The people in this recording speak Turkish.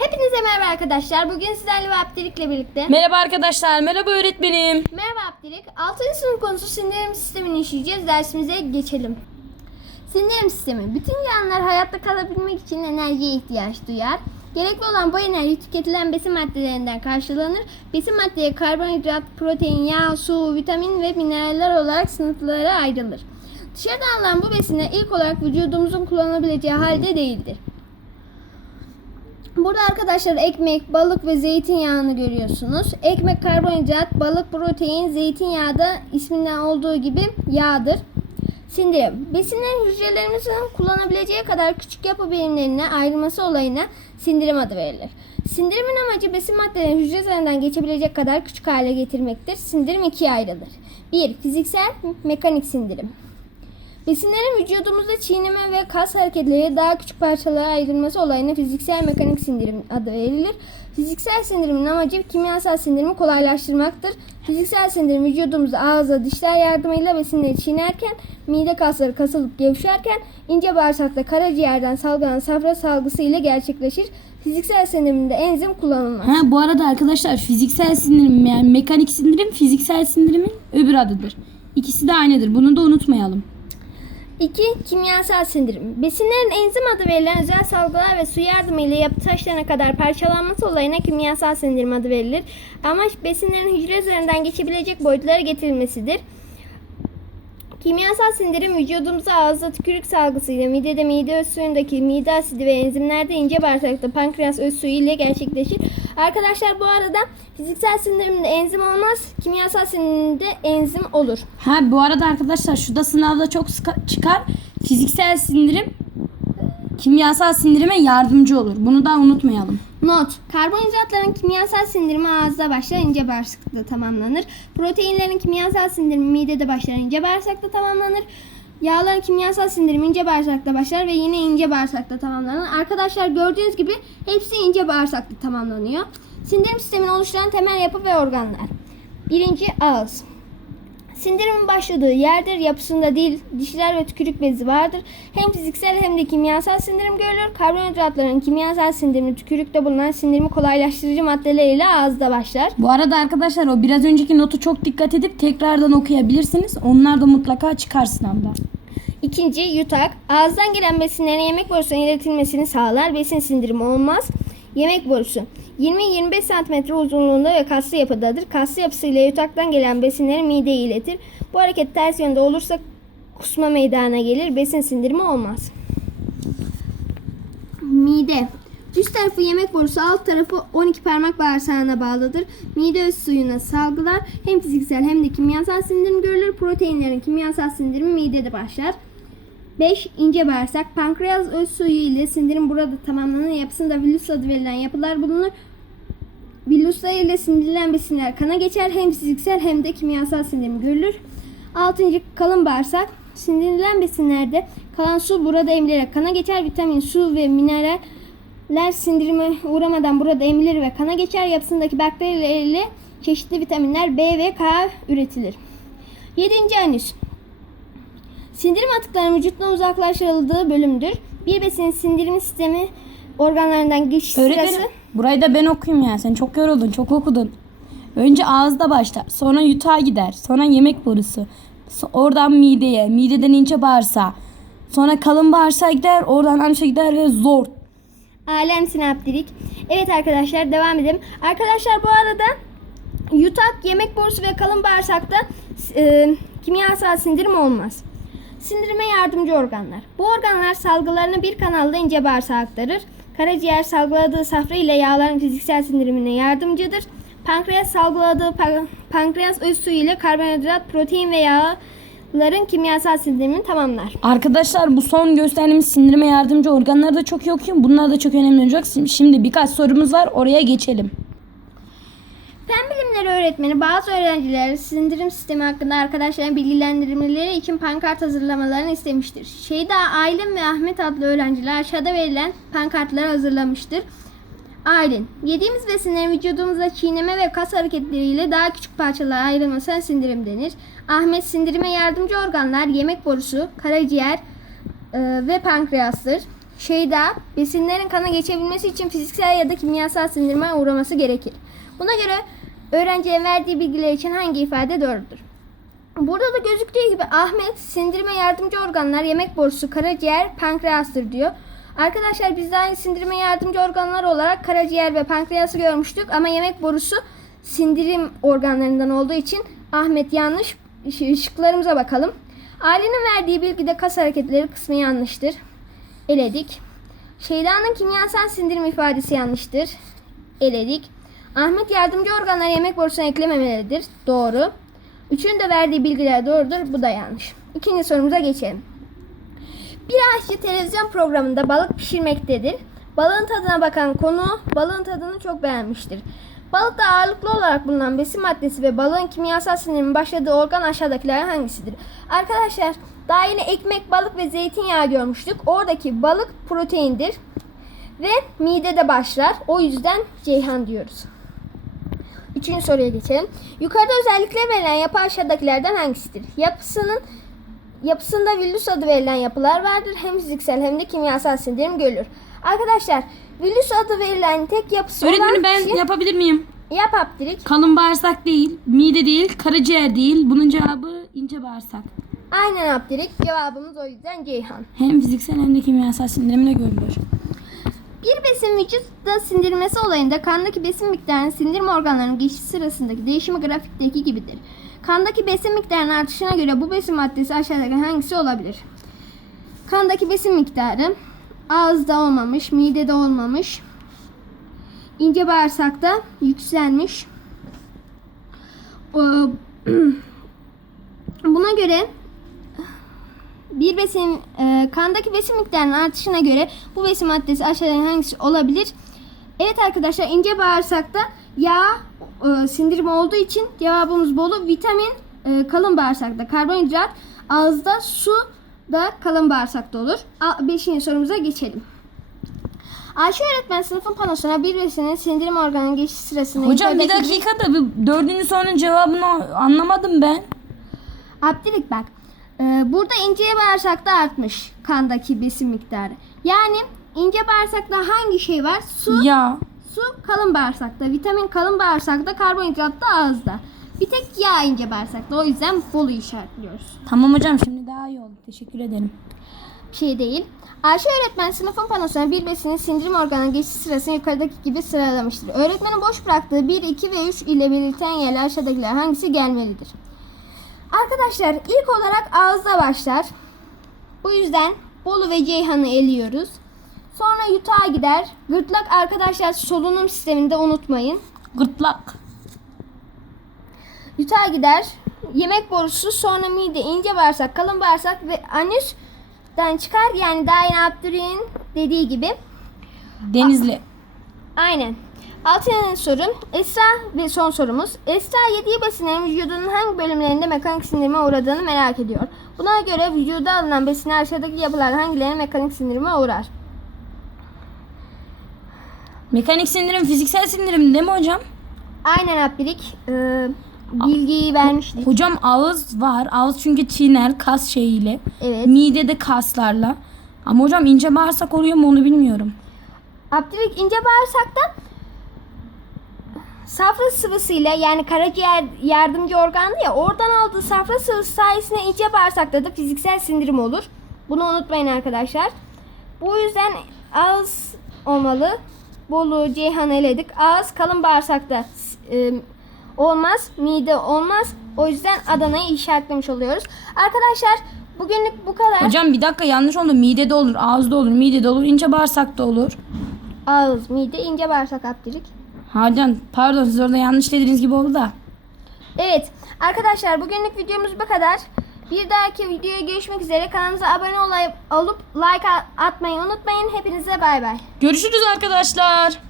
Hepinize merhaba arkadaşlar. Bugün sizlerle ve Abdirik'le birlikte. Merhaba arkadaşlar, merhaba öğretmenim. Merhaba Abdirik. 6. sınıf konusu sindirim sistemini işleyeceğiz. Dersimize geçelim. Sindirim sistemi. Bütün canlılar hayatta kalabilmek için enerjiye ihtiyaç duyar. Gerekli olan bu enerji tüketilen besin maddelerinden karşılanır. Besin maddeleri karbonhidrat, protein, yağ, su, vitamin ve mineraller olarak sınıflara ayrılır. Dışarıdan alınan bu besinler ilk olarak vücudumuzun kullanabileceği halde değildir. Burada arkadaşlar ekmek, balık ve zeytinyağını görüyorsunuz. Ekmek karbonhidrat, balık protein, zeytinyağı da isminden olduğu gibi yağdır. Sindirim. Besinlerin hücrelerimizin kullanabileceği kadar küçük yapı birimlerine ayrılması olayına sindirim adı verilir. Sindirimin amacı besin maddelerini hücre zarından geçebilecek kadar küçük hale getirmektir. Sindirim ikiye ayrılır. 1. Fiziksel, mekanik sindirim. Besinlerin vücudumuzda çiğneme ve kas hareketleri daha küçük parçalara ayrılması olayına fiziksel mekanik sindirim adı verilir. Fiziksel sindirimin amacı kimyasal sindirimi kolaylaştırmaktır. Fiziksel sindirim vücudumuzda ağızla dişler yardımıyla besinleri çiğnerken, mide kasları kasılıp gevşerken, ince bağırsakta karaciğerden salgılanan safra salgısı ile gerçekleşir. Fiziksel sindirimde enzim kullanılmaz. Ha, bu arada arkadaşlar fiziksel sindirim yani mekanik sindirim fiziksel sindirimin öbür adıdır. İkisi de aynıdır. Bunu da unutmayalım. 2. Kimyasal sindirim. Besinlerin enzim adı verilen özel salgılar ve su yardımıyla yapı taşlarına kadar parçalanması olayına kimyasal sindirim adı verilir. Amaç besinlerin hücre üzerinden geçebilecek boyutlara getirilmesidir. Kimyasal sindirim vücudumuza ağızda tükürük salgısıyla midede mide öz suyundaki mide asidi ve enzimlerde ince bağırsakta pankreas öz suyu ile gerçekleşir. Arkadaşlar bu arada fiziksel sindirimde enzim olmaz, kimyasal sindirimde enzim olur. Ha bu arada arkadaşlar şu da sınavda çok çıkar. Fiziksel sindirim kimyasal sindirime yardımcı olur. Bunu da unutmayalım. Not. Karbonhidratların kimyasal sindirimi ağızda başlar, ince bağırsakta tamamlanır. Proteinlerin kimyasal sindirimi midede başlar, ince bağırsakta tamamlanır. Yağların kimyasal sindirimi ince bağırsakta başlar ve yine ince bağırsakta tamamlanır. Arkadaşlar gördüğünüz gibi hepsi ince bağırsakta tamamlanıyor. Sindirim sistemini oluşturan temel yapı ve organlar. Birinci ağız. Sindirimin başladığı yerdir. Yapısında değil, dişler ve tükürük bezi vardır. Hem fiziksel hem de kimyasal sindirim görülür. Karbonhidratların kimyasal sindirimi tükürükte bulunan sindirimi kolaylaştırıcı maddeler ile ağızda başlar. Bu arada arkadaşlar o biraz önceki notu çok dikkat edip tekrardan okuyabilirsiniz. Onlar da mutlaka çıkar sınavda. İkinci yutak. Ağızdan gelen besinlerin yemek borusuna iletilmesini sağlar. Besin sindirimi olmaz. Yemek borusu. 20-25 cm uzunluğunda ve kaslı yapıdadır. Kaslı yapısıyla yutaktan gelen besinleri mideye iletir. Bu hareket ters yönde olursa kusma meydana gelir. Besin sindirimi olmaz. Mide. Üst tarafı yemek borusu, alt tarafı 12 parmak bağırsağına bağlıdır. Mide öz suyuna salgılar. Hem fiziksel hem de kimyasal sindirim görülür. Proteinlerin kimyasal sindirimi midede başlar. 5. ince bağırsak. Pankreas öz suyu ile sindirim burada tamamlanır. Yapısında villus adı verilen yapılar bulunur. Villuslar ile sindirilen besinler kana geçer. Hem fiziksel hem de kimyasal sindirim görülür. 6. kalın bağırsak. Sindirilen besinlerde kalan su burada emilerek kana geçer. Vitamin, su ve mineraller sindirime uğramadan burada emilir ve kana geçer. Yapısındaki bakterilerle çeşitli vitaminler B ve K üretilir. 7. anüs. Sindirim atıklarının vücuttan uzaklaştırıldığı bölümdür. Bir besinin sindirim sistemi organlarından geçiş sırası Öğretmenim burayı da ben okuyayım ya. Sen çok yoruldun, çok okudun. Önce ağızda başlar. Sonra yutağa gider. Sonra yemek borusu. Oradan mideye. Mideden ince bağırsağa. Sonra kalın bağırsağa gider. Oradan anşa gider ve zor. alem sinaptirik. Evet arkadaşlar devam edelim. Arkadaşlar bu arada yutak, yemek borusu ve kalın bağırsakta e, kimyasal sindirim olmaz. Sindirime yardımcı organlar. Bu organlar salgılarını bir kanalda ince bağırsağa aktarır. Karaciğer salgıladığı safra ile yağların fiziksel sindirimine yardımcıdır. Pankreas salgıladığı pa- pankreas öz suyu ile karbonhidrat, protein ve yağların kimyasal sindirimini tamamlar. Arkadaşlar bu son gösterdiğimiz sindirime yardımcı organları da çok iyi okuyun. Bunlar da çok önemli olacak. Şimdi birkaç sorumuz var. Oraya geçelim. Fen bilimleri öğretmeni bazı öğrenciler sindirim sistemi hakkında arkadaşlarına bilgilendirmeleri için pankart hazırlamalarını istemiştir. Şeyda, Aylin ve Ahmet adlı öğrenciler aşağıda verilen pankartları hazırlamıştır. Aylin, yediğimiz besinlerin vücudumuzda çiğneme ve kas hareketleriyle daha küçük parçalara ayrılmasına sindirim denir. Ahmet, sindirime yardımcı organlar yemek borusu, karaciğer e, ve pankreastır. Şeyda, besinlerin kana geçebilmesi için fiziksel ya da kimyasal sindirime uğraması gerekir. Buna göre öğrenciye verdiği bilgiler için hangi ifade doğrudur? Burada da gözüktüğü gibi Ahmet sindirime yardımcı organlar yemek borusu, karaciğer, pankreastır diyor. Arkadaşlar biz aynı sindirime yardımcı organlar olarak karaciğer ve pankreası görmüştük ama yemek borusu sindirim organlarından olduğu için Ahmet yanlış. Şıklarımıza bakalım. Ali'nin verdiği bilgide kas hareketleri kısmı yanlıştır. Eledik. Şeyda'nın kimyasal sindirim ifadesi yanlıştır. Eledik. Ahmet yardımcı organlar yemek borusuna eklememelidir. Doğru. Üçün de verdiği bilgiler doğrudur. Bu da yanlış. İkinci sorumuza geçelim. Bir aşçı televizyon programında balık pişirmektedir. Balığın tadına bakan konu balığın tadını çok beğenmiştir. Balıkta ağırlıklı olarak bulunan besin maddesi ve balığın kimyasal sinirimin başladığı organ aşağıdakilerden hangisidir? Arkadaşlar daha yine ekmek, balık ve zeytinyağı görmüştük. Oradaki balık proteindir ve midede başlar. O yüzden Ceyhan diyoruz. Üçüncü soruya geçelim. Yukarıda özellikle verilen yapı aşağıdakilerden hangisidir? Yapısının yapısında villus adı verilen yapılar vardır. Hem fiziksel hem de kimyasal sindirim görülür. Arkadaşlar villus adı verilen tek yapısı Öğretmenim olan ben kişi- yapabilir miyim? yap Abdirik. Kalın bağırsak değil, mide değil, karaciğer değil. Bunun cevabı ince bağırsak. Aynen Abdirik. Cevabımız o yüzden Ceyhan. Hem fiziksel hem de kimyasal sindirimle görülür. Bir besin vücutta sindirilmesi olayında kandaki besin miktarının sindirim organlarının geçiş sırasındaki değişimi grafikteki gibidir. Kandaki besin miktarının artışına göre bu besin maddesi aşağıdaki hangisi olabilir? Kandaki besin miktarı ağızda olmamış, midede olmamış, ince bağırsakta yükselmiş. Ee, Buna göre bir besin e, kandaki besin miktarının artışına göre bu besin maddesi aşağıdan hangisi olabilir? Evet arkadaşlar ince bağırsakta yağ e, sindirimi olduğu için cevabımız bolu. Vitamin e, kalın bağırsakta, karbonhidrat ağızda, su da kalın bağırsakta olur. A, beşinci sorumuza geçelim. Ayşe öğretmen sınıfın panosuna bir besinin sindirim organının geçiş sırasında Hocam bir dakika da bir dördüncü sorunun cevabını anlamadım ben. Abdilik bak. E, burada ince bağırsakta artmış kandaki besin miktarı. Yani ince bağırsakta hangi şey var? Su, Ya. su kalın bağırsakta, vitamin kalın bağırsakta, karbonhidrat da ağızda. Bir tek yağ ince bağırsakta. O yüzden bolu işaretliyoruz. Tamam hocam şimdi daha iyi oldu. Teşekkür ederim. Bir şey değil. Ayşe öğretmen sınıfın panosuna bir besinin sindirim organının geçiş sırasını yukarıdaki gibi sıralamıştır. Öğretmenin boş bıraktığı 1, 2 ve 3 ile belirten yerler aşağıdakiler hangisi gelmelidir? Arkadaşlar ilk olarak ağızda başlar. Bu yüzden Bolu ve Ceyhan'ı eliyoruz. Sonra yutağa gider. Gırtlak arkadaşlar solunum sisteminde unutmayın. Gırtlak. Yutağa gider. Yemek borusu sonra mide, ince bağırsak, kalın bağırsak ve anüsten çıkar. Yani daha yine Abdurrahim'in dediği gibi. Denizli. Aynen. Altıncı sorun Esra ve son sorumuz. Esra yediği besinlerin vücudunun hangi bölümlerinde mekanik sindirime uğradığını merak ediyor. Buna göre vücuda alınan besinler aşağıdaki yapılardan hangilerine mekanik sindirime uğrar? Mekanik sindirim fiziksel sindirim değil mi hocam? Aynen Abdirik. Ee, bilgiyi vermiştik. Hocam ağız var. Ağız çünkü çiğner kas şeyiyle. Evet. Mide de kaslarla. Ama hocam ince bağırsak oluyor mu onu bilmiyorum. Abdirik ince bağırsakta safra sıvısıyla yani karaciğer yardımcı organdı ya oradan aldığı safra sıvısı sayesinde ince bağırsakta da fiziksel sindirim olur. Bunu unutmayın arkadaşlar. Bu yüzden ağız olmalı. Bolu, Ceyhan eledik. Ağız kalın bağırsakta e, olmaz. Mide olmaz. O yüzden Adana'yı işaretlemiş oluyoruz. Arkadaşlar bugünlük bu kadar. Hocam bir dakika yanlış oldu. Midede olur, ağızda olur, midede olur, ince bağırsakta olur. Ağız, mide, ince bağırsak Abdirik. Hocam pardon siz orada yanlış dediğiniz gibi oldu da. Evet arkadaşlar bugünlük videomuz bu kadar. Bir dahaki videoya görüşmek üzere. Kanalımıza abone olup, olup like atmayı unutmayın. Hepinize bay bay. Görüşürüz arkadaşlar.